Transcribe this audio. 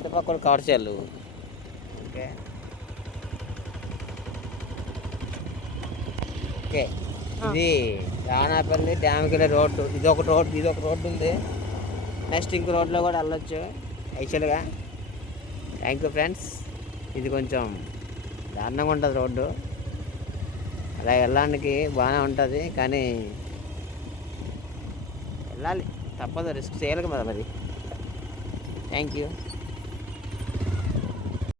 అటుపక్కల cover చేయాలి. Okay okay. ఇది రాణాపల్లి డ్యామ్కి వెళ్ళే రోడ్డు. ఇదొక రోడ్డు ఉంది. నెక్స్ట్ ఇంకో రోడ్లో కూడా వెళ్ళొచ్చు యాక్చువల్గా. Thank you friends. ఇది కొంచెం దారుణంగా ఉంటుంది రోడ్డు. అలా వెళ్ళడానికి బాగానే ఉంటుంది కానీ వెళ్ళాలి, తప్పదు, రిస్క్ చేయాలి కదా మరి. Thank you.